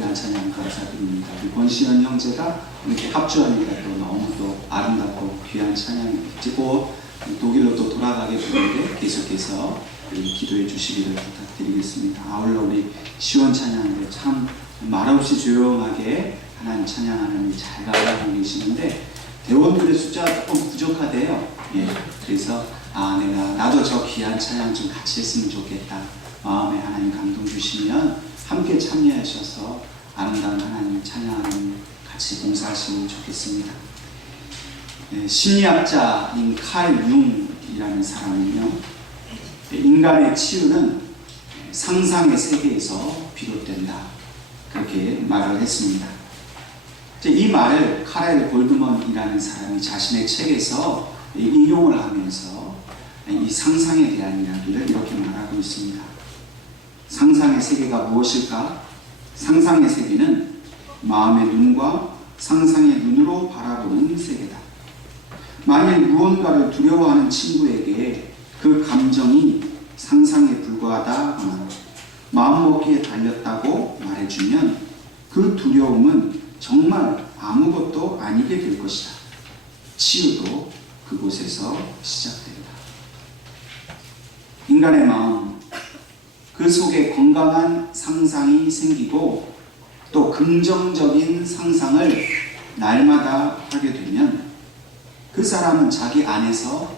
귀한 찬양 감사드립니다. 우리 권시현 형제가 이렇게 합주하니까 또 너무 또 아름답고 귀한 찬양이 곧 독일로 또 돌아가게 되는데 계속해서 기도해 주시기를 부탁드리겠습니다. 아울러 우리 시원 찬양으로 참 말없이 조용하게 하나님 찬양하는 잘 가고 계시는데 대원들의 숫자가 조금 부족하대요. 예, 그래서 나도 저 귀한 찬양 좀 같이 했으면 좋겠다. 마음에 하나님 감동 주시면 함께 참여하셔서 아름다운 하나님 찬양하는 같이 봉사하시면 좋겠습니다. 예, 심리학자인 칼 융이라는 사람은요, 인간의 치유는 상상의 세계에서 비롯된다, 그렇게 말을 했습니다. 이 말을 카렐 골드먼이라는 사람이 자신의 책에서 인용을 하면서 이 상상에 대한 이야기를 이렇게 말하고 있습니다. 상상의 세계가 무엇일까? 상상의 세계는 마음의 눈과 상상의 눈으로 바라보는 세계다. 만일 무언가를 두려워하는 친구에게 그 감정이 상상에 불과하다거나 마음먹기에 달렸다고 말해주면 그 두려움은 정말 아무것도 아니게 될 것이다. 치유도 그곳에서 시작된다. 인간의 마음, 그 속에 건강한 상상이 생기고 또 긍정적인 상상을 날마다 하게 되면 그 사람은 자기 안에서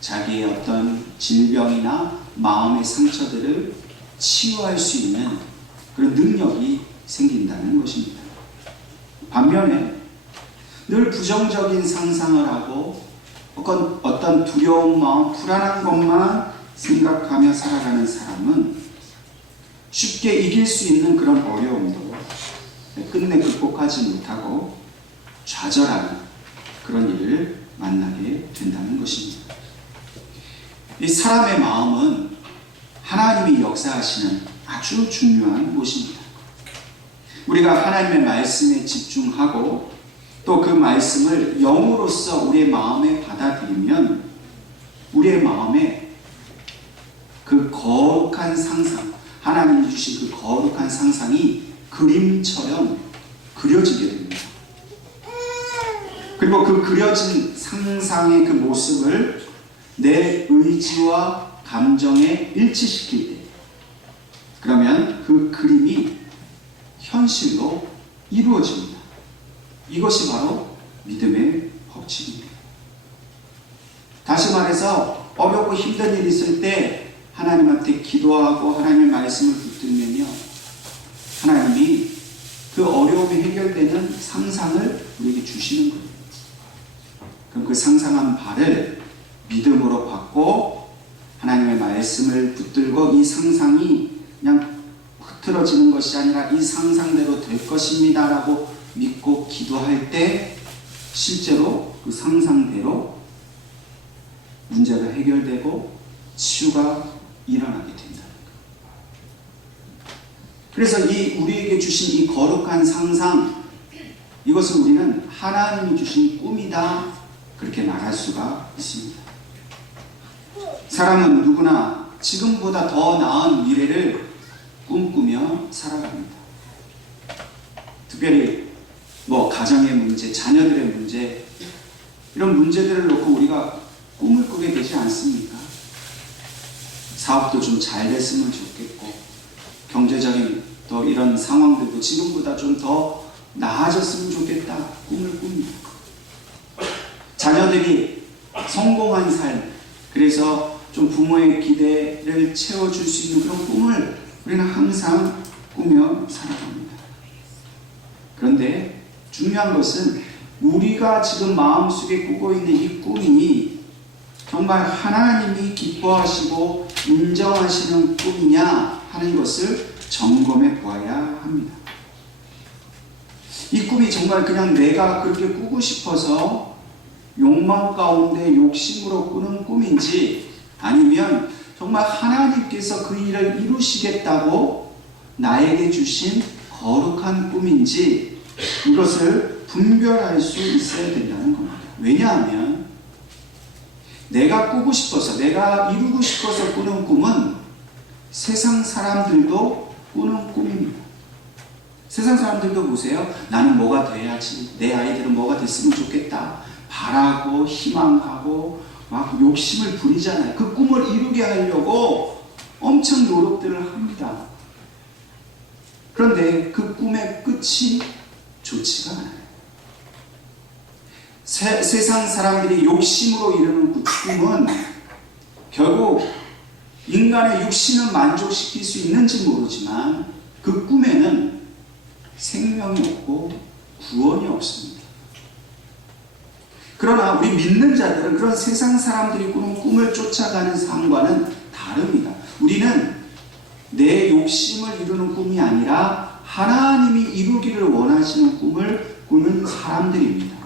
자기의 어떤 질병이나 마음의 상처들을 치유할 수 있는 그런 능력이 생긴다는 것입니다. 반면에 늘 부정적인 상상을 하고 어떤 두려운 마음, 불안한 것만 생각하며 살아가는 사람은 쉽게 이길 수 있는 그런 어려움도 끝내 극복하지 못하고 좌절하는 그런 일을 만나게 된다는 것입니다. 이 사람의 마음은 하나님이 역사하시는 아주 중요한 곳입니다. 우리가 하나님의 말씀에 집중하고 또 그 말씀을 영으로서 우리의 마음에 받아들이면 우리의 마음에 그 거룩한 상상, 하나님이 주신 그 거룩한 상상이 그림처럼 그려지게 됩니다. 그리고 그 그려진 상상의 그 모습을 내 의지와 감정에 일치시킬 때, 그러면 그 그림이 현실로 이루어집니다. 이것이 바로 믿음의 법칙입니다. 다시 말해서 어렵고 힘든 일이 있을 때 하나님한테 기도하고 하나님의 말씀을 붙들면요, 하나님이 그 어려움이 해결되는 상상을 우리에게 주시는 거예요. 그럼 그 상상한 바를 믿음으로 받고 하나님의 말씀을 붙들고 이 상상이 그냥 흐트러지는 것이 아니라 이 상상대로 될 것입니다 라고 믿고 기도할 때 실제로 그 상상대로 문제가 해결되고 치유가 일어나게 된다. 그래서 우리에게 주신 이 거룩한 상상, 이것을 우리는 하나님이 주신 꿈이다, 그렇게 말할 수가 있습니다. 사람은 누구나 지금보다 더 나은 미래를 꿈꾸며 살아갑니다. 특별히 가정의 문제, 자녀들의 문제, 이런 문제들을 놓고 우리가 꿈을 꾸게 되지 않습니까? 사업도 좀 잘 됐으면 좋겠고, 경제적인 또 이런 상황들도 지금보다 좀 더 나아졌으면 좋겠다, 꿈을 꿉니다. 자녀들이 성공한 삶, 그래서 좀 부모의 기대를 채워줄 수 있는 그런 꿈을 우리는 항상 꾸며 살아갑니다. 그런데 중요한 것은 우리가 지금 마음속에 꾸고 있는 이 꿈이 정말 하나님이 기뻐하시고 인정하시는 꿈이냐 하는 것을 점검해 보아야 합니다. 이 꿈이 정말 그냥 내가 그렇게 꾸고 싶어서 욕망 가운데 욕심으로 꾸는 꿈인지, 아니면 정말 하나님께서 그 일을 이루시겠다고 나에게 주신 거룩한 꿈인지, 이것을 분별할 수 있어야 된다는 겁니다. 왜냐하면 내가 꾸고 싶어서, 내가 이루고 싶어서 꾸는 꿈은 세상 사람들도 꾸는 꿈입니다. 세상 사람들도 보세요. 나는 뭐가 돼야지, 내 아이들은 뭐가 됐으면 좋겠다, 바라고 희망하고 막 욕심을 부리잖아요. 그 꿈을 이루게 하려고 엄청 노력들을 합니다. 그런데 그 꿈의 끝이 좋지가 않아요. 세상 사람들이 욕심으로 이루는 그 꿈은 결국 인간의 육신을 만족시킬 수 있는지 모르지만 그 꿈에는 생명이 없고 구원이 없습니다. 그러나 우리 믿는 자들은 그런 세상 사람들이 꾸는 꿈을 쫓아가는 삶과는 다릅니다. 우리는 내 욕심을 이루는 꿈이 아니라 하나님이 이루기를 원하시는 꿈을 꾸는 사람들입니다.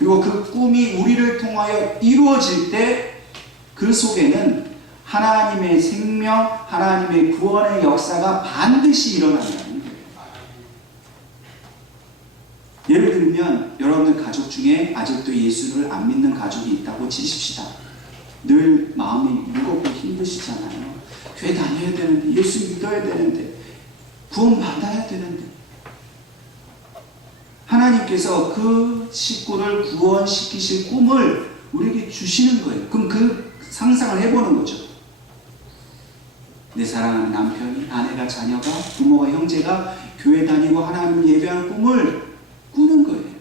그리고 그 꿈이 우리를 통하여 이루어질 때 그 속에는 하나님의 생명, 하나님의 구원의 역사가 반드시 일어난다는 거예요. 예를 들면 여러분들 가족 중에 아직도 예수를 안 믿는 가족이 있다고 치십시다. 늘 마음이 무겁고 힘드시잖아요. 교회 다녀야 되는데, 예수 믿어야 되는데, 구원 받아야 되는데, 하나님께서 그 식구를 구원시키실 꿈을 우리에게 주시는 거예요. 그럼 그 상상을 해보는 거죠. 내 사랑하는 남편이, 아내가, 자녀가, 부모가, 형제가 교회 다니고 하나님을 예배하는 꿈을 꾸는 거예요.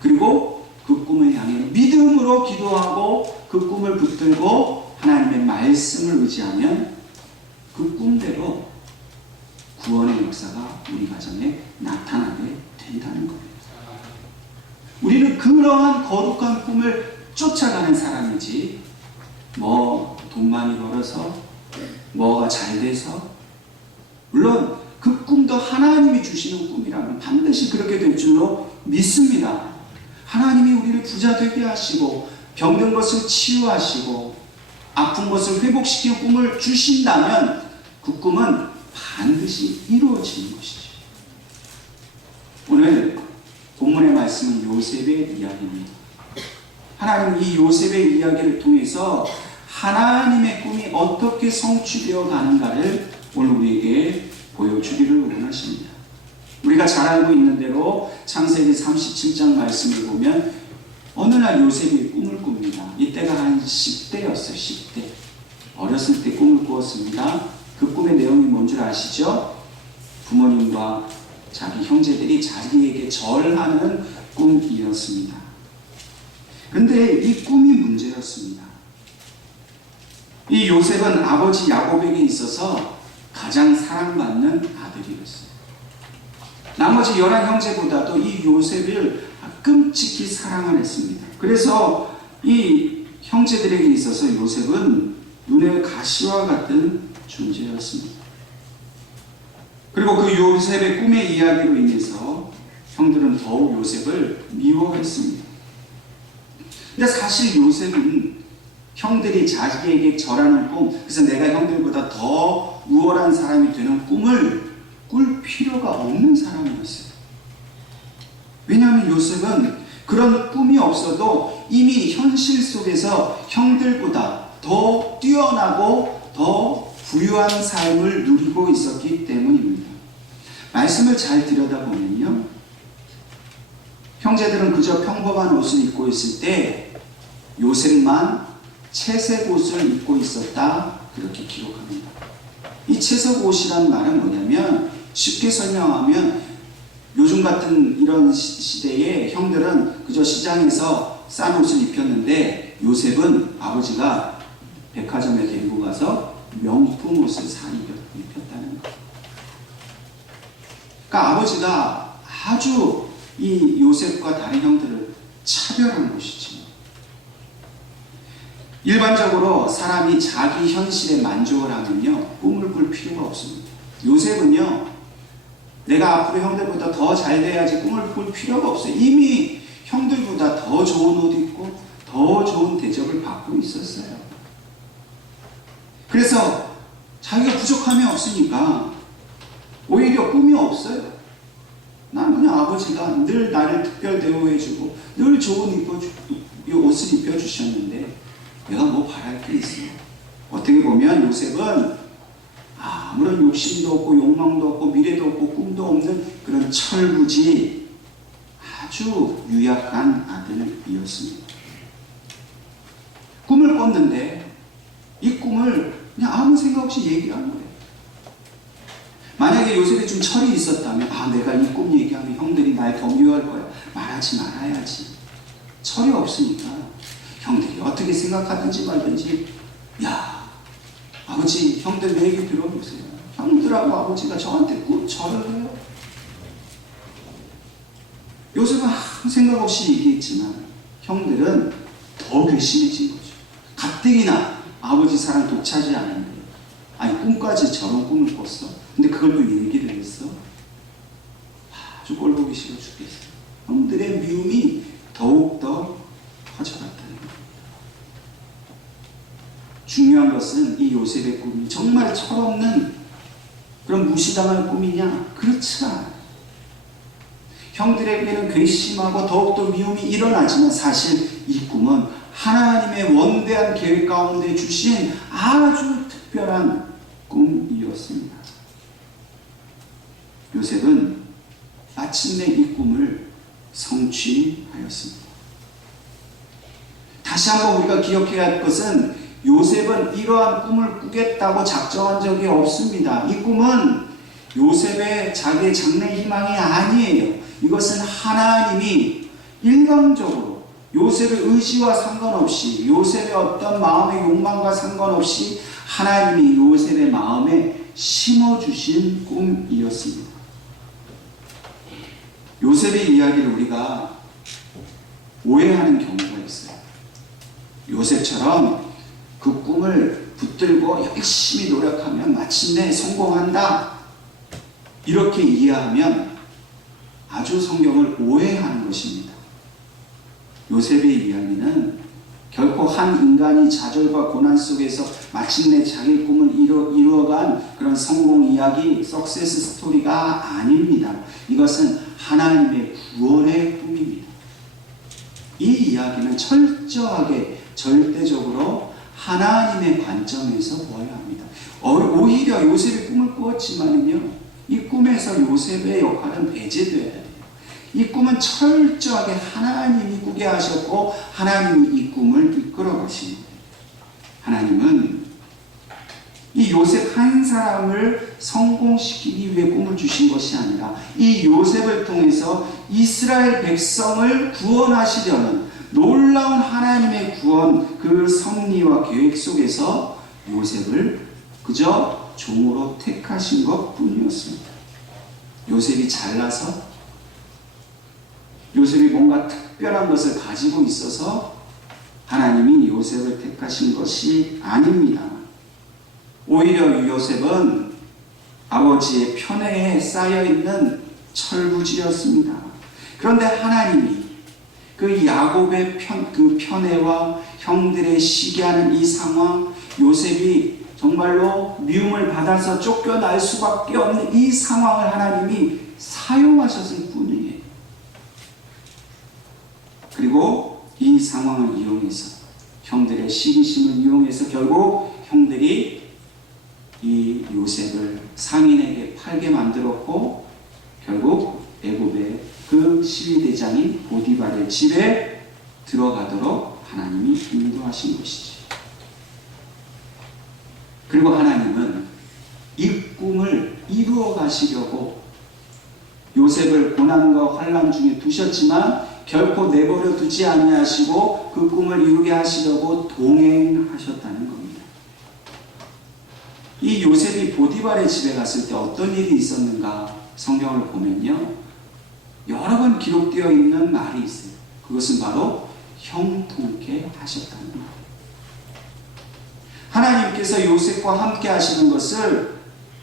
그리고 그 꿈을 향해 믿음으로 기도하고 그 꿈을 붙들고 하나님의 말씀을 의지하면 그 꿈대로 구원의 역사가 우리 가정에 나타나게 된다는 거예요. 우리는 그러한 거룩한 꿈을 쫓아가는 사람이지, 돈 많이 벌어서, 뭐가 잘 돼서, 물론 그 꿈도 하나님이 주시는 꿈이라면 반드시 그렇게 될 줄로 믿습니다. 하나님이 우리를 부자 되게 하시고, 병든 것을 치유하시고, 아픈 것을 회복시키는 꿈을 주신다면 그 꿈은 반드시 이루어지는 것이죠. 오늘 본문의 말씀은 요셉의 이야기입니다. 하나님은 이 요셉의 이야기를 통해서 하나님의 꿈이 어떻게 성취되어 가는가를 오늘 우리에게 보여주기를 원하십니다. 우리가 잘 알고 있는 대로 창세기 37장 말씀을 보면 어느 날 요셉이 꿈을 꿉니다. 이때가 한 10대였어요. 10대. 어렸을 때 꿈을 꾸었습니다. 그 꿈의 내용이 뭔 줄 아시죠? 부모님과 자기 형제들이 자기에게 절하는 꿈이었습니다. 그런데 이 꿈이 문제였습니다. 이 요셉은 아버지 야곱에게 있어서 가장 사랑받는 아들이었어요. 나머지 11형제보다도 이 요셉을 끔찍히 사랑을 했습니다. 그래서 이 형제들에게 있어서 요셉은 눈의 가시와 같은 존재였습니다. 그리고 그 요셉의 꿈의 이야기로 인해서 형들은 더욱 요셉을 미워했습니다. 근데 사실 요셉은 형들이 자기에게 절하는 꿈, 그래서 내가 형들보다 더 우월한 사람이 되는 꿈을 꿀 필요가 없는 사람이었어요. 왜냐하면 요셉은 그런 꿈이 없어도 이미 현실 속에서 형들보다 더 뛰어나고 더 부유한 삶을 누리고 있었기 때문입니다. 말씀을 잘 들여다보면요, 형제들은 그저 평범한 옷을 입고 있을 때 요셉만 채색 옷을 입고 있었다, 그렇게 기록합니다. 이 채색 옷이란 말은 뭐냐면, 쉽게 설명하면 요즘 같은 이런 시대에 형들은 그저 시장에서 싼 옷을 입혔는데 요셉은 아버지가 백화점에 데리고 가서 명품 옷을 사 입혔다는 거예요. 그러니까 아버지가 아주 이 요셉과 다른 형들을 차별한 것이지. 일반적으로 사람이 자기 현실에 만족을 하면요, 꿈을 꿀 필요가 없습니다. 요셉은요, 내가 앞으로 형들보다 더 잘 돼야지 꿈을 꿀 필요가 없어요. 이미 형들보다 더 좋은 옷 입고 더 좋은 대접을 받고 있었어요. 그래서 자기가 부족함이 없으니까 오히려 꿈이 없어요. 난 그냥 아버지가 늘 나를 특별 대우해주고 늘 좋은 옷을 입혀주셨는데 내가 뭐 바랄 게 있어요. 어떻게 보면 요셉은 아무런 욕심도 없고 욕망도 없고 미래도 없고 꿈도 없는 그런 철부지 아주 유약한 아들이었습니다. 꿈을 꿨는데 이 꿈을 그냥 아무 생각 없이 얘기하는 거예요. 만약에 요셉에 좀 철이 있었다면 내가 이 꿈 얘기하면 형들이 날 더 미워할 거야. 말하지 말아야지. 철이 없으니까 형들이 어떻게 생각하든지 말든지 아버지 형들 내 얘기 들어보세요. 형들하고 아버지가 저한테 절을 해요. 요셉은 아무 생각 없이 얘기했지만 형들은 더 괘씸해진 거죠. 가뜩이나 아버지 사랑 독차지하는데 꿈까지 저런 꿈을 꿨어. 근데 그걸 또 얘기를 했어. 아주 꼴 보기 싫어 죽겠어요. 형들의 미움이 더욱더 커져갔다는 거예요. 중요한 것은 이 요셉의 꿈이 정말 철없는 그런 무시당할 꿈이냐? 그렇지 않아요. 형들에게는 괘씸하고 더욱더 미움이 일어나지만 사실 이 꿈은 하나님의 원대한 계획 가운데 주신 아주 특별한 꿈이었습니다. 요셉은 마침내 이 꿈을 성취하였습니다. 다시 한번 우리가 기억해야 할 것은 요셉은 이러한 꿈을 꾸겠다고 작정한 적이 없습니다. 이 꿈은 요셉의 자기의 장래 희망이 아니에요. 이것은 하나님이 일방적으로 요셉의 의지와 상관없이 요셉의 어떤 마음의 욕망과 상관없이 하나님이 요셉의 마음에 심어주신 꿈이었습니다. 요셉의 이야기를 우리가 오해하는 경우가 있어요. 요셉처럼 그 꿈을 붙들고 열심히 노력하면 마침내 성공한다. 이렇게 이해하면 아주 성경을 오해하는 것입니다. 요셉의 이야기는 결코 한 인간이 좌절과 고난 속에서 마침내 자기 꿈을 이루어간 그런 성공 이야기, 석세스 스토리가 아닙니다. 이것은 하나님의 구원의 꿈입니다. 이 이야기는 철저하게 절대적으로 하나님의 관점에서 보아야 합니다. 오히려 요셉이 꿈을 꾸었지만은요, 이 꿈에서 요셉의 역할은 배제되어야 돼요. 이 꿈은 철저하게 하나님이 꾸게 하셨고 하나님이 이 꿈을 이끌어 가신 거예요. 하나님은 이 요셉 한 사람을 성공시키기 위해 꿈을 주신 것이 아니라 이 요셉을 통해서 이스라엘 백성을 구원하시려는 놀라운 하나님의 구원, 그 섭리와 계획 속에서 요셉을 그저 종으로 택하신 것 뿐이었습니다. 요셉이 잘나서 요셉이 뭔가 특별한 것을 가지고 있어서 하나님이 요셉을 택하신 것이 아닙니다. 오히려 요셉은 아버지의 편애에 쌓여있는 철부지였습니다. 그런데 하나님이 그 야곱의 편애와 형들의 시기하는 이 상황, 요셉이 정말로 미움을 받아서 쫓겨날 수밖에 없는 이 상황을 하나님이 사용하셨을 뿐이에요. 그리고 이 상황을 이용해서 형들의 시기심을 이용해서 결국 형들이 이 요셉을 상인에게 팔게 만들었고 결국 애굽의 그 시위대장인 보디발의 집에 들어가도록 하나님이 인도하신 것이지. 그리고 하나님은 이 꿈을 이루어 가시려고 요셉을 고난과 환난 중에 두셨지만 결코 내버려 두지 아니하시고 그 꿈을 이루게 하시려고 동행하셨다는 겁니다. 이 요셉이 보디발의 집에 갔을 때 어떤 일이 있었는가 성경을 보면요, 여러 번 기록되어 있는 말이 있어요. 그것은 바로 형통케 하셨다는 말. 하나님께서 요셉과 함께 하시는 것을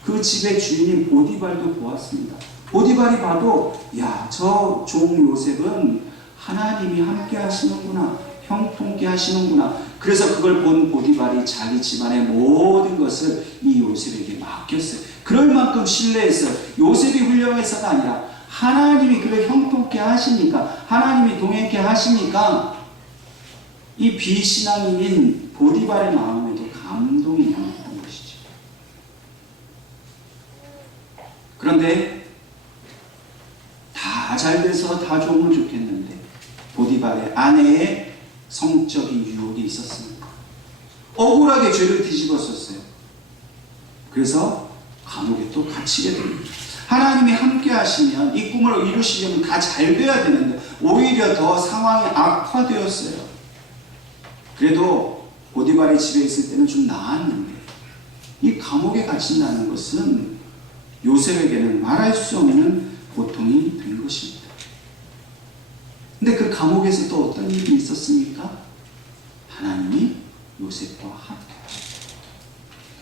그 집의 주인인 보디발도 보았습니다. 보디발이 봐도 저 종 요셉은 하나님이 함께 하시는구나, 형통케 하시는구나. 그래서 그걸 본 보디발이 자기 집안의 모든 것을 이 요셉에게 맡겼어요. 그럴 만큼 신뢰했어요. 요셉이 훌륭해서가 아니라 하나님이 그를 형통케 하시니까, 하나님이 동행케 하시니까 이 비신앙인인 보디발의 마음에도 감동이 남았던 것이죠. 그런데 다 잘 돼서 다 좋으면 좋겠는데 보디발의 아내의 성적인 유혹이 있었습니다. 억울하게 죄를 뒤집었었어요. 그래서 감옥에 또 갇히게 됩니다. 하나님이 함께 하시면 이 꿈을 이루시려면 다 잘 돼야 되는데 오히려 더 상황이 악화되었어요. 그래도 보디발의 집에 있을 때는 좀 나았는데 이 감옥에 갇힌다는 것은 요셉에게는 말할 수 없는 고통이 된 것입니다. 근데 그 감옥에서 또 어떤 일이 있었습니까? 하나님이 요셉과 함께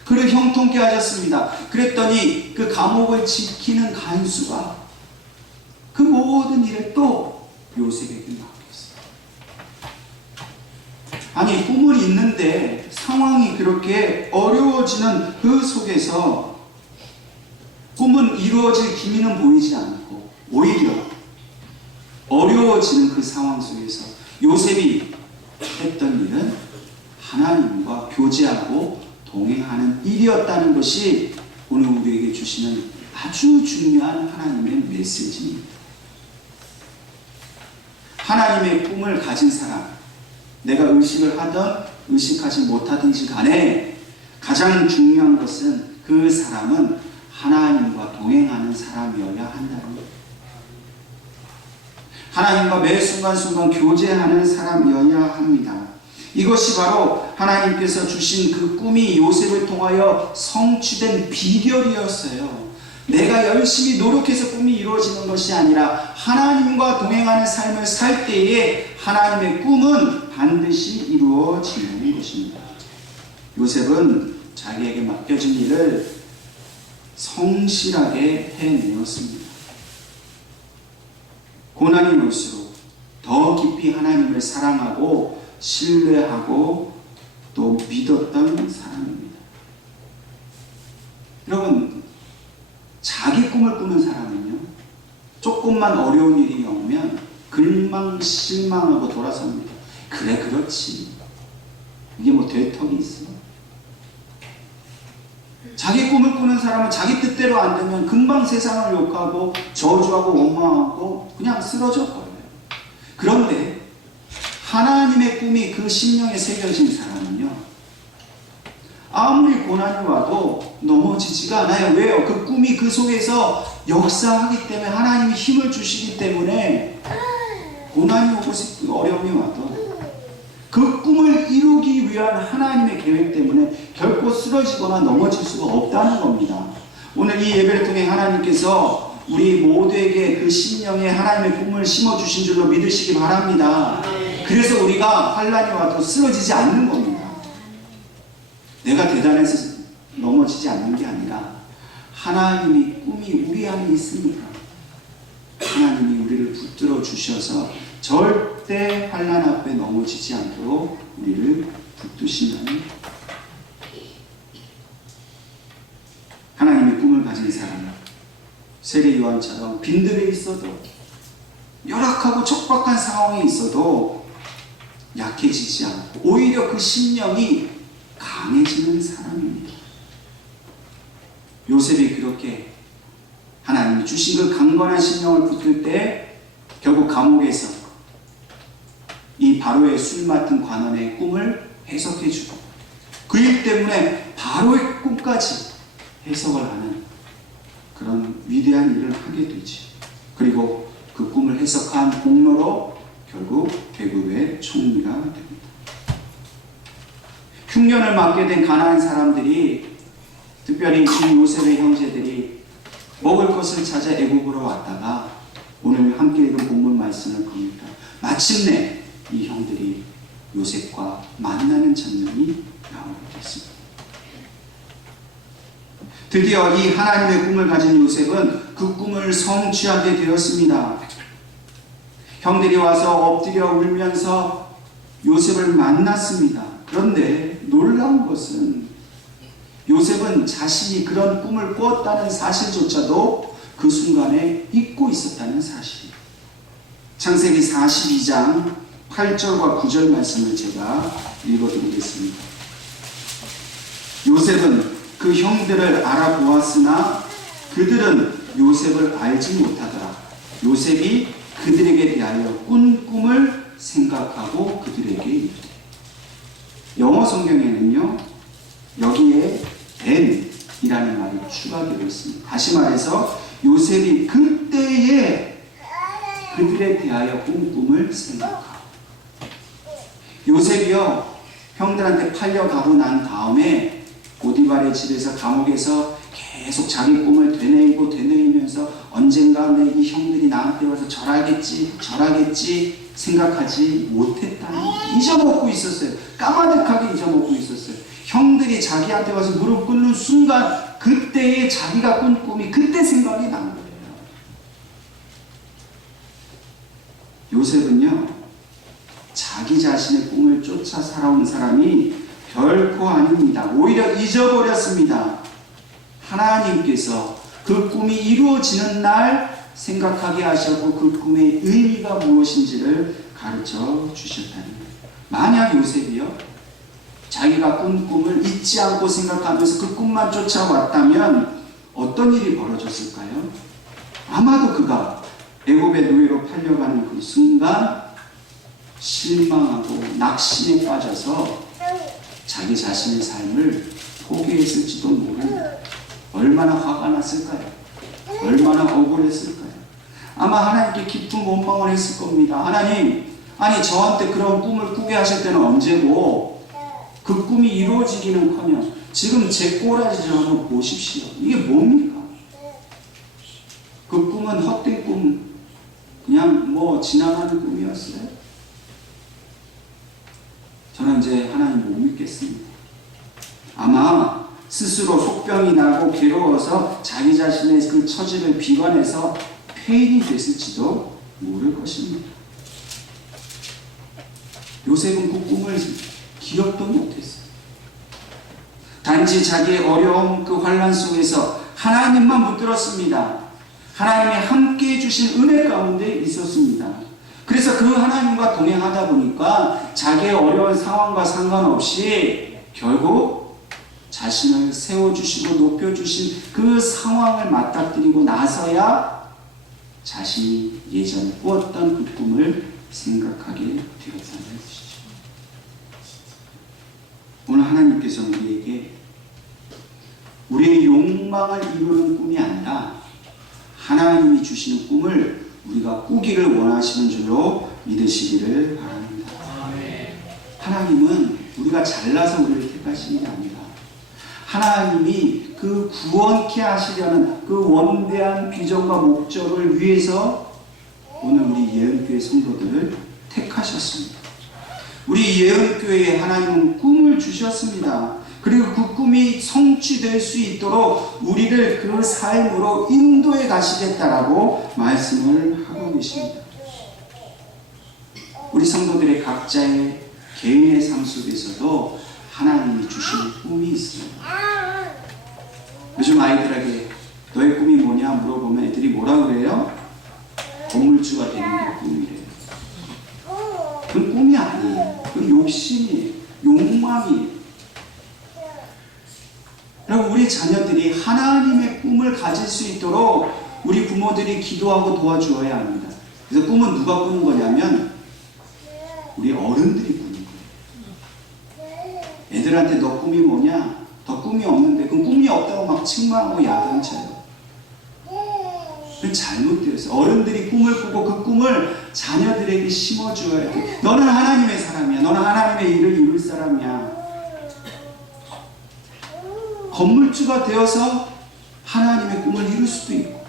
그를 형통케 하셨습니다. 그랬더니 그 감옥을 지키는 간수가 그 모든 일을 또 요셉에게 맡겼어요. 아니, 꿈을 있는데 상황이 그렇게 어려워지는 그 속에서 꿈은 이루어질 기미는 보이지 않고 오히려 어려워지는 그 상황 속에서 요셉이 했던 일은 하나님과 교제하고 동행하는 일이었다는 것이 오늘 우리에게 주시는 아주 중요한 하나님의 메시지입니다. 하나님의 꿈을 가진 사람, 내가 의식을 하든 의식하지 못하든지 간에 가장 중요한 것은 그 사람은 하나님과 동행하는 사람이어야 한다는 것. 하나님과 매 순간순간 교제하는 사람이어야 합니다. 이것이 바로 하나님께서 주신 그 꿈이 요셉을 통하여 성취된 비결이었어요. 내가 열심히 노력해서 꿈이 이루어지는 것이 아니라 하나님과 동행하는 삶을 살 때에 하나님의 꿈은 반드시 이루어지는 것입니다. 요셉은 자기에게 맡겨진 일을 성실하게 해내었습니다. 고난이 올수록 더 깊이 하나님을 사랑하고 신뢰하고 또 믿었던 사람입니다. 여러분, 자기 꿈을 꾸는 사람은요, 조금만 어려운 일이 오면 금방 실망하고 돌아섭니다. 그래, 그렇지. 이게 뭐 될 턱이 있어? 자기 꿈을 꾸는 사람은 자기 뜻대로 안 되면 금방 세상을 욕하고 저주하고 원망하고 그냥 쓰러져 버려요. 그런데 하나님의 꿈이 그 심령에 새겨진 사람은요, 아무리 고난이 와도 넘어지지가 않아요. 왜요? 그 꿈이 그 속에서 역사하기 때문에, 하나님이 힘을 주시기 때문에 고난이 오고 어려움이 와도 그 꿈을 이루기 위한 하나님의 계획 때문에 결코 쓰러지거나 넘어질 수가 없다는 겁니다. 오늘 이 예배를 통해 하나님께서 우리 모두에게 그 심령에 하나님의 꿈을 심어주신 줄로 믿으시기 바랍니다. 그래서 우리가 환난이 와도 쓰러지지 않는 겁니다. 내가 대단해서 넘어지지 않는 게 아니라 하나님이 꿈이 우리 안에 있으니까 하나님이 우리를 붙들어 주셔서 절대 환난 앞에 넘어지지 않도록 우리를 붙드신다는 하나님의 꿈을 가진 사람은 세례 요한처럼 빈들에 있어도 열악하고 척박한 상황에 있어도 약해지지 않고 오히려 그 심령이 강해지는 사람입니다. 요셉이 그렇게 하나님이 주신 그 강건한 심령을 붙들 때 결국 감옥에서 이 바로의 술 맡은 관원의 꿈을 해석해주고 그 일 때문에 바로의 꿈까지 해석을 하는 그런 위대한 일을 하게 되지. 그리고 그 꿈을 해석한 공로로 결국 대국의 총리가 됩니다. 흉년을 맞게 된 가나안 사람들이, 특별히 이 요셉의 형제들이 먹을 것을 찾아 애굽으로 왔다가 오늘 함께 읽은 본문 말씀을 보니까 마침내 이 형들이 요셉과 만나는 장면이 나오게 됐습니다. 드디어 이 하나님의 꿈을 가진 요셉은 그 꿈을 성취하게 되었습니다. 형들이 와서 엎드려 울면서 요셉을 만났습니다. 그런데 놀라운 것은 요셉은 자신이 그런 꿈을 꾸었다는 사실조차도 그 순간에 잊고 있었다는 사실이에요. 창세기 42장 8절과 9절 말씀을 제가 읽어드리겠습니다. 요셉은 그 형들을 알아보았으나 그들은 요셉을 알지 못하더라. 요셉이 그들에게 대하여 꾼 꿈을 생각하고 그들에게 이르되. 영어 성경에는요, 여기에 then이라는 말이 추가되어 있습니다. 다시 말해서 요셉이 그때에 그들에 대하여 꾼 꿈을 생각하고. 요셉이요, 형들한테 팔려가고 난 다음에 보디발의 집에서 감옥에서 계속 자기 꿈을 되뇌이면서 언젠가 이 형들이 나한테 와서 절하겠지 생각하지 못했다는 거예요. 잊어먹고 있었어요. 까마득하게 잊어먹고 있었어요. 형들이 자기한테 와서 무릎 꿇는 순간 그때에 자기가 꾼 꿈이 그때 생각이 난 거예요. 요셉은요, 자기 자신의 꿈을 쫓아 살아온 사람이 결코 아닙니다. 오히려 잊어버렸습니다. 하나님께서 그 꿈이 이루어지는 날 생각하게 하셨고 그 꿈의 의미가 무엇인지를 가르쳐 주셨다는 거예요. 만약 요셉이요, 자기가 꾼 꿈을 잊지 않고 생각하면서 그 꿈만 쫓아왔다면 어떤 일이 벌어졌을까요? 아마도 그가 애굽의 노예로 팔려가는 그 순간 실망하고 낙심에 빠져서 자기 자신의 삶을 포기했을지도 모릅니다. 얼마나 화가 났을까요? 얼마나 억울했을까요? 아마 하나님께 깊은 원망을 했을 겁니다. 하나님, 아니 저한테 그런 꿈을 꾸게 하실 때는 언제고 그 꿈이 이루어지기는커녕 지금 제 꼬라지 좀 한번 보십시오. 이게 뭡니까? 그 꿈은 헛된 꿈, 그냥 지나가는 꿈이었어요. 저는 이제 하나님 못 믿겠습니다. 아마 스스로 속병이 나고 괴로워서 자기 자신의 그 처지를 비관해서 폐인이 됐을지도 모를 것입니다. 요셉은 그 꿈을 기억도 못했어요. 단지 자기의 어려움, 그 환난 속에서 하나님만 붙들었습니다. 하나님이 함께해 주신 은혜 가운데 있었습니다. 그래서 그 하나님과 동행하다 보니까 자기의 어려운 상황과 상관없이 결국 자신을 세워주시고 높여주신 그 상황을 맞닥뜨리고 나서야 자신이 예전에 꾸었던 그 꿈을 생각하게 되었다는 것이죠. 오늘 하나님께서 우리에게 우리의 욕망을 이루는 꿈이 아니라 하나님이 주시는 꿈을 우리가 꾸기를 원하시는 줄로 믿으시기를 바랍니다. 하나님은 우리가 잘나서 우리를 택하시는 게 아니라 하나님이 그 구원케 하시려는 그 원대한 비전과 목적을 위해서 오늘 우리 예언교회 성도들을 택하셨습니다. 우리 예언교회에 하나님은 꿈을 주셨습니다. 그리고 그 꿈이 성취될 수 있도록 우리를 그 삶으로 인도해 가시겠다라고 말씀을 하고 계십니다. 우리 성도들의 각자의 개인의 삶 속에서도 하나님이 주신 꿈이 있습니다. 요즘 아이들에게 너의 꿈이 뭐냐 물어보면 애들이 뭐라 그래요? 건물주가 되는 게 꿈이래요. 그건 꿈이 아니에요. 그건 욕심이에요. 욕망이에요. 여러분, 우리 자녀들이 하나님의 꿈을 가질 수 있도록 우리 부모들이 기도하고 도와주어야 합니다. 그래서 꿈은 누가 꾸는 거냐면 우리 어른들이 꾸는 거예요. 애들한테 너 꿈이 뭐냐? 더 꿈이 없는데 그 꿈이 없다고 막 책망하고 야단쳐요. 그건 잘못되었어요. 어른들이 꿈을 꾸고 그 꿈을 자녀들에게 심어주어야 돼. 너는 하나님의 사람이야. 너는 하나님의 일을 이룰 사람이야. 건물주가 되어서 하나님의 꿈을 이룰 수도 있고,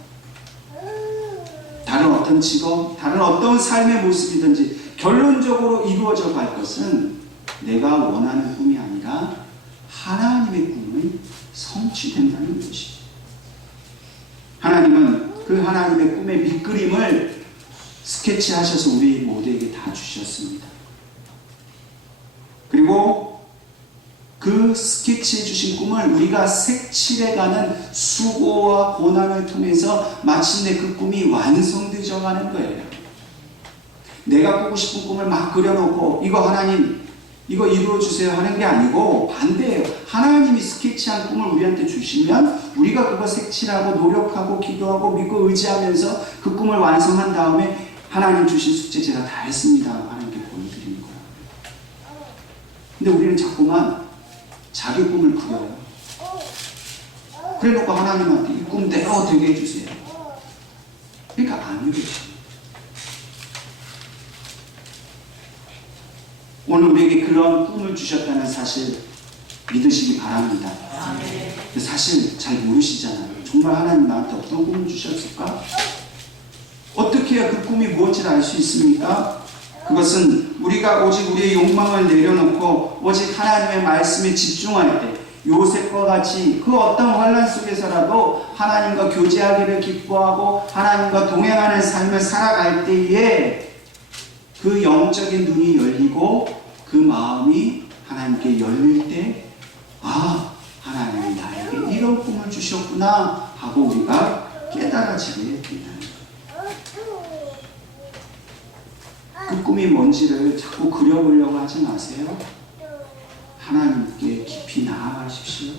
다른 어떤 직업, 다른 어떤 삶의 모습이든지 결론적으로 이루어져 갈 것은 내가 원하는 꿈이 아니라 하나님의 꿈이 성취된다는 것이죠. 하나님은 그 하나님의 꿈의 밑그림을 스케치하셔서 우리 모두에게 다 주셨습니다. 그리고 그 스케치해 주신 꿈을 우리가 색칠해가는 수고와 고난을 통해서 마침내 그 꿈이 완성되어 가는 거예요. 내가 꾸고 싶은 꿈을 막 그려놓고 이거 하나님 이거 이루어주세요 하는 게 아니고 반대예요. 하나님이 스케치한 꿈을 우리한테 주시면 우리가 그거 색칠하고 노력하고 기도하고 믿고 의지하면서 그 꿈을 완성한 다음에 하나님 주신 숙제 제가 다 했습니다 하는 게 보여드리는 거예요. 근데 우리는 자꾸만 자기 꿈을 그려요. 그래놓고 하나님한테 이 꿈대로 되게 해주세요. 그러니까 안 이루어져요. 오늘 우리에게 그런 꿈을 주셨다는 사실 믿으시기 바랍니다. 사실 잘 모르시잖아요. 정말 하나님 나한테 어떤 꿈을 주셨을까? 어떻게 해야 그 꿈이 무엇인지 알 수 있습니까? 그것은 우리가 오직 우리의 욕망을 내려놓고 오직 하나님의 말씀에 집중할 때 요셉과 같이 그 어떤 환난 속에서라도 하나님과 교제하기를 기뻐하고 하나님과 동행하는 삶을 살아갈 때에 그 영적인 눈이 열리고 그 마음이 하나님께 열릴 때 하나님이 나에게 이런 꿈을 주셨구나 하고 우리가 깨달아지게 됩니다. 그 꿈이 뭔지를 자꾸 그려보려고 하지 마세요. 하나님께 깊이 나아가십시오.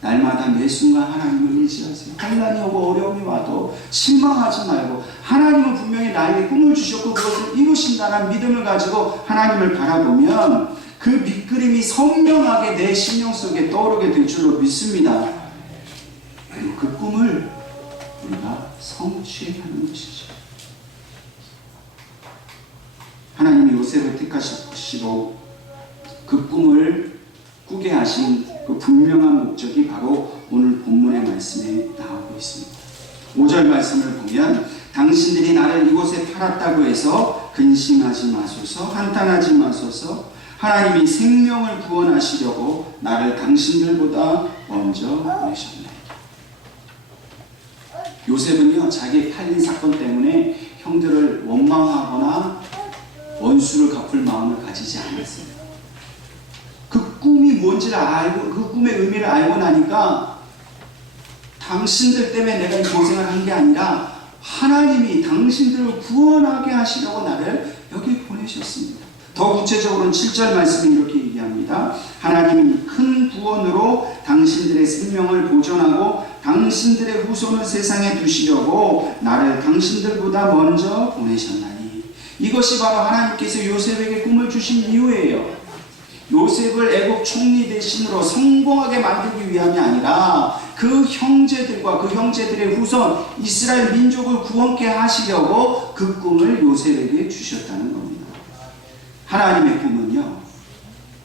날마다 매 순간 하나님을 의지하세요. 환난이 오고 어려움이 와도 실망하지 말고 하나님은 분명히 나에게 꿈을 주셨고 그것을 이루신다는 믿음을 가지고 하나님을 바라보면 그 밑그림이 선명하게 내 심령 속에 떠오르게 될 줄로 믿습니다. 그리고 그 꿈을 우리가 성취하는 것이죠. 하나님이 요셉을 택하시고 그 꿈을 꾸게 하신 그 분명한 목적이 바로 오늘 본문의 말씀에 나오고 있습니다. 5절 말씀을 보면 당신들이 나를 이곳에 팔았다고 해서 근심하지 마소서, 한탄하지 마소서. 하나님이 생명을 구원하시려고 나를 당신들보다 먼저 보내셨네. 요셉은요, 자기 팔린 사건 때문에 형들을 원망하거나 원수를 갚을 마음을 가지지 않았어요. 그 꿈이 뭔지를 알고 그 꿈의 의미를 알고 나니까 당신들 때문에 내가 이 고생을 한 게 아니라 하나님이 당신들을 구원하게 하시려고 나를 여기 보내셨습니다. 더 구체적으로는 7절 말씀이 이렇게 얘기합니다. 하나님이 큰 구원으로 당신들의 생명을 보존하고 당신들의 후손을 세상에 두시려고 나를 당신들보다 먼저 보내셨나니. 이것이 바로 하나님께서 요셉에게 꿈을 주신 이유예요. 요셉을 애국 총리 대신으로 성공하게 만들기 위함이 아니라 그 형제들과 그 형제들의 후손 이스라엘 민족을 구원케 하시려고 그 꿈을 요셉에게 주셨다는 겁니다. 하나님의 꿈은요,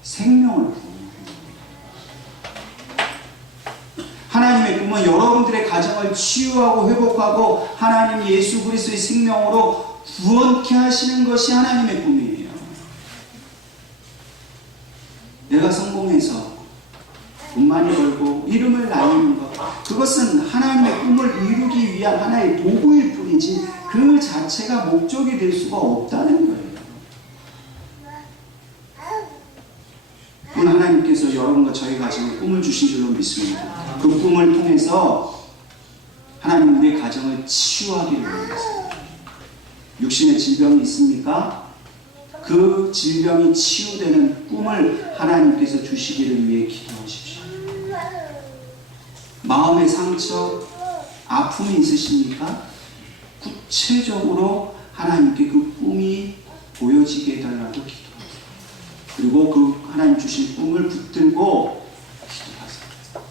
생명을 구원하는 겁니다. 하나님의 꿈은 여러분들의 가정을 치유하고 회복하고 하나님 예수 그리스도의 생명으로 구원케 하시는 것이 하나님의 꿈이에요. 내가 성공해서 돈 많이 벌고 이름을 날리는 것, 그것은 하나님의 꿈을 이루기 위한 하나의 도구일 뿐이지 그 자체가 목적이 될 수가 없다는 거예요. 오늘 하나님께서 여러분과 저희 가정에 꿈을 주신 줄로 믿습니다. 그 꿈을 통해서 하나님 우리의 가정을 치유하기를 원하십니다. 육신의 질병이 있습니까? 그 질병이 치유되는 꿈을 하나님께서 주시기를 위해 기도하십시오. 마음의 상처, 아픔이 있으십니까? 구체적으로 하나님께 그 꿈이 보여지게 해달라고 기도하세요. 그리고 그 하나님 주신 꿈을 붙들고 기도하세요.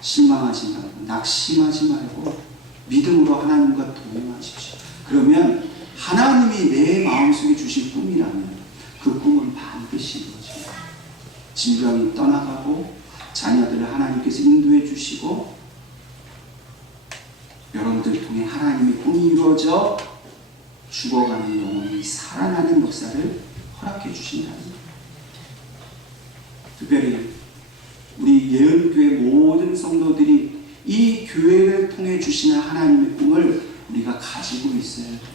실망하지 말고 낙심하지 말고 믿음으로 하나님과 동행하십시오. 그러면 하나님이 내 마음속에 주신 꿈이라면 그 꿈은 반드시 이루어집니다. 질병이 떠나가고 자녀들을 하나님께서 인도해 주시고 여러분들 통해 하나님의 꿈이 이루어져 죽어가는 영혼이 살아나는 역사를 허락해 주신다는 거예요. 특별히 우리 예언교회 모든 성도들이 이 교회를 통해 주시는 하나님의 꿈을 우리가 가지고 있어야 돼요.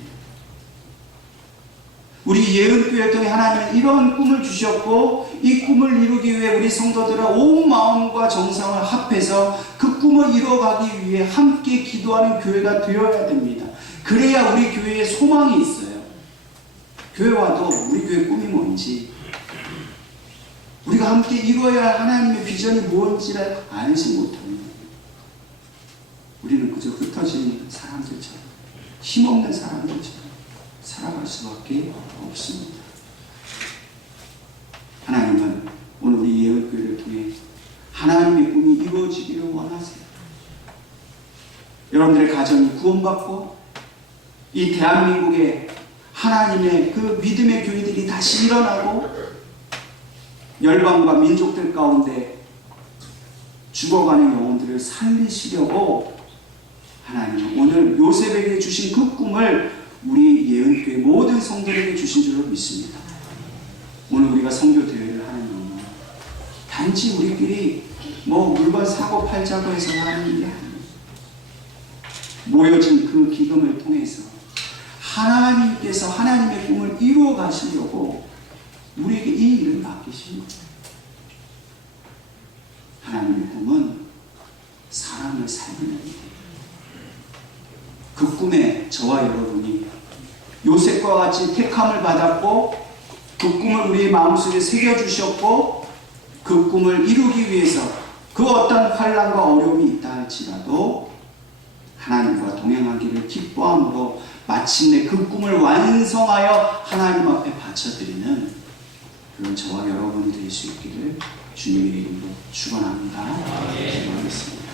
우리 예언교회를 통해 하나님은 이런 꿈을 주셨고 이 꿈을 이루기 위해 우리 성도들은 온 마음과 정성을 합해서 그 꿈을 이루어가기 위해 함께 기도하는 교회가 되어야 됩니다. 그래야 우리 교회에 소망이 있어요. 교회 와도 우리 교회 꿈이 뭔지 우리가 함께 이루어야 할 하나님의 비전이 무엇인지를 알지 못합니다. 우리는 그저 흩어진 사람들처럼, 힘없는 사람들처럼 살아갈 수밖에 없습니다. 하나님은 오늘 우리 예언교회를 통해 하나님의 꿈이 이루어지기를 원하세요. 여러분들의 가정이 구원받고 이 대한민국에 하나님의 그 믿음의 교회들이 다시 일어나고 열방과 민족들 가운데 죽어가는 영혼들을 살리시려고 하나님은 오늘 요셉에게 주신 그 꿈을 우리 예언교회 모든 성도들에게 주신 줄로 믿습니다. 오늘 우리가 선교 대회를 하는 이유는 단지 우리끼리 물건 사고 팔자고 해서 하는 일이 아닙니다. 모여진 그 기금을 통해서 하나님께서 하나님의 꿈을 이루어 가시려고 우리에게 이 일을 맡기신 거예요. 하나님의 꿈은 사람을 살리는 일이에요. 그 꿈에 저와 여러분이 요셉과 같이 택함을 받았고 그 꿈을 우리의 마음속에 새겨주셨고 그 꿈을 이루기 위해서 그 어떤 환난과 어려움이 있다 할지라도 하나님과 동행하기를 기뻐함으로 마침내 그 꿈을 완성하여 하나님 앞에 바쳐드리는 그런 저와 여러분이 될 수 있기를 주님의 이름으로 축원합니다. 기도하겠습니다.